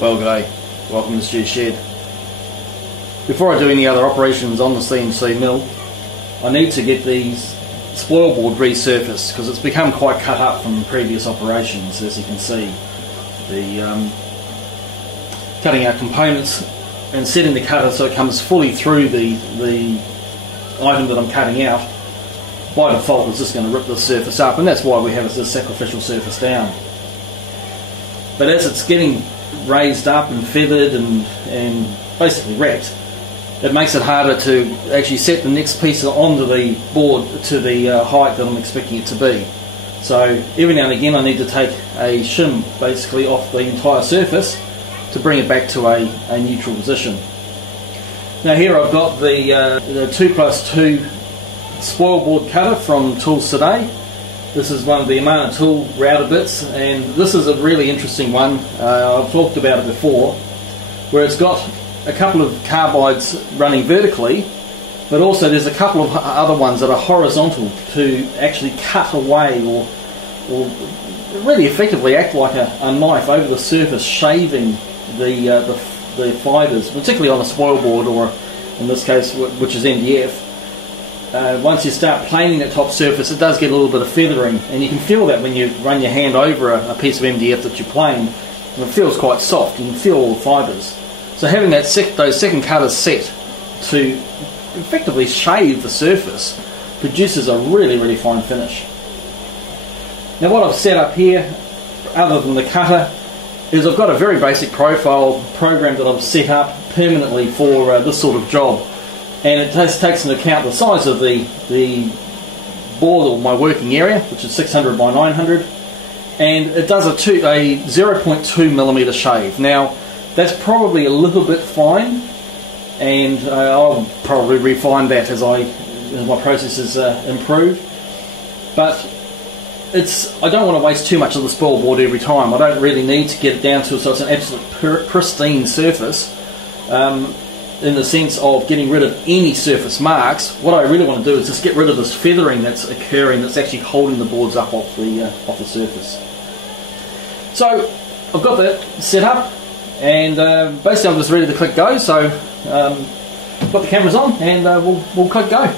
Well, g'day, welcome to Stu's Shed. Before I do any other operations on the CNC mill, I need to get these Spoilboard resurfaced because it's become quite cut up from previous operations. As you can see, the cutting out components and setting the cutter so it comes fully through the item that I'm cutting out, by default it's just going to rip the surface up, and that's why we have this sacrificial surface down. But as it's getting raised up and feathered and basically wrapped, it makes it harder to actually set the next piece onto the board to the height that I'm expecting it to be. So every now and again I need to take a shim basically off the entire surface to bring it back to a neutral position. Now here I've got the 2+2 Spoilboard cutter from Tools Today. This is one of the Amana tool router bits, and this is a really interesting one. I've talked about it before, where it's got a couple of carbides running vertically, but also there's a couple of other ones that are horizontal to actually cut away or really effectively act like a knife over the surface, shaving the fibres, particularly on a Spoilboard, or in this case which is MDF. Once you start planing that top surface, it does get a little bit of feathering, and you can feel that when you run your hand over a piece of MDF that you planed, and it feels quite soft. You can feel all the fibres. So having those second cutters set to effectively shave the surface produces a really fine finish. Now what I've set up here, other than the cutter, is I've got a very basic profile program that I've set up permanently for this sort of job. And it takes into account the size of the board, or my working area, which is 600 by 900, and it does a 0.2mm shave. Now that's probably a little bit fine, and I'll probably refine that as my processes improve. But I don't want to waste too much of the Spoilboard every time. I don't really need to get it down to so it's an absolute pristine surface. In the sense of getting rid of any surface marks. What I really want to do is just get rid of this feathering that's occurring, that's actually holding the boards up off the surface. So I've got that set up, and basically I'm just ready to click go. So put the cameras on, and we'll click go.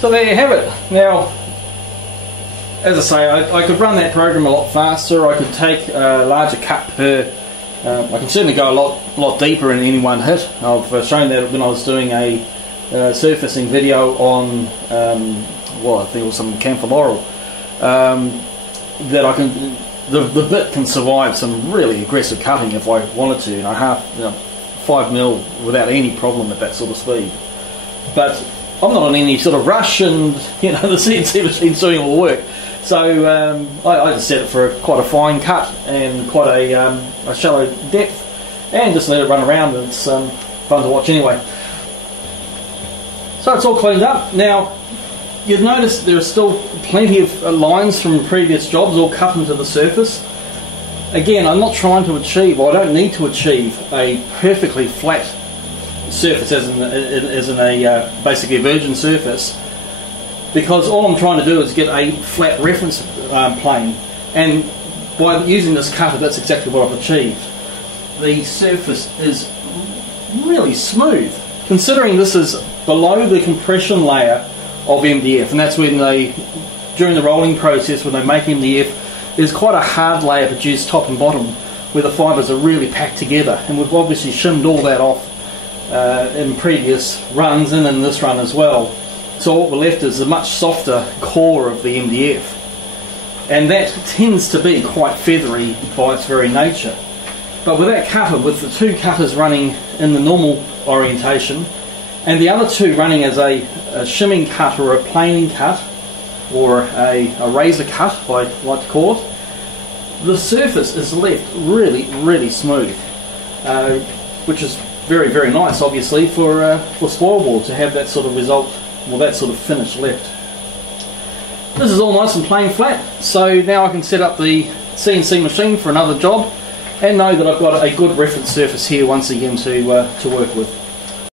So there you have it. Now, as I say, I could run that program a lot faster. I could take a larger cut per. I can certainly go a lot deeper in any one hit. I've shown that when I was doing a surfacing video on, well, I think it was some camphor laurel. That I can, the bit can survive some really aggressive cutting if I wanted to. 5mm without any problem at that sort of speed. But I'm not on any sort of rush, and the CNC machine's doing all the work. So I just set it for quite a fine cut and quite a shallow depth, and just let it run around. And it's fun to watch anyway. So it's all cleaned up. Now you'd notice there are still plenty of lines from previous jobs all cut into the surface. Again, I'm not trying to achieve, or I don't need to achieve, a perfectly flat surface as in a basically a virgin surface, because all I'm trying to do is get a flat reference plane, and by using this cutter, that's exactly what I've achieved. The surface is really smooth, considering this is below the compression layer of MDF, and that's when they, during the rolling process, when they make MDF, there's quite a hard layer produced top and bottom, where the fibres are really packed together, and we've obviously shimmed all that off in previous runs and in this run as well. So what we're left is a much softer core of the MDF, and that tends to be quite feathery by its very nature. But with that cutter, with the two cutters running in the normal orientation, and the other two running as a shimming cut or a planing cut, or a razor cut, I like to call it, the surface is left really smooth, which is very nice, obviously, for Spoilboard to have that sort of result, or that sort of finish left. This is all nice and plain flat, so now I can set up the CNC machine for another job and know that I've got a good reference surface here once again to work with.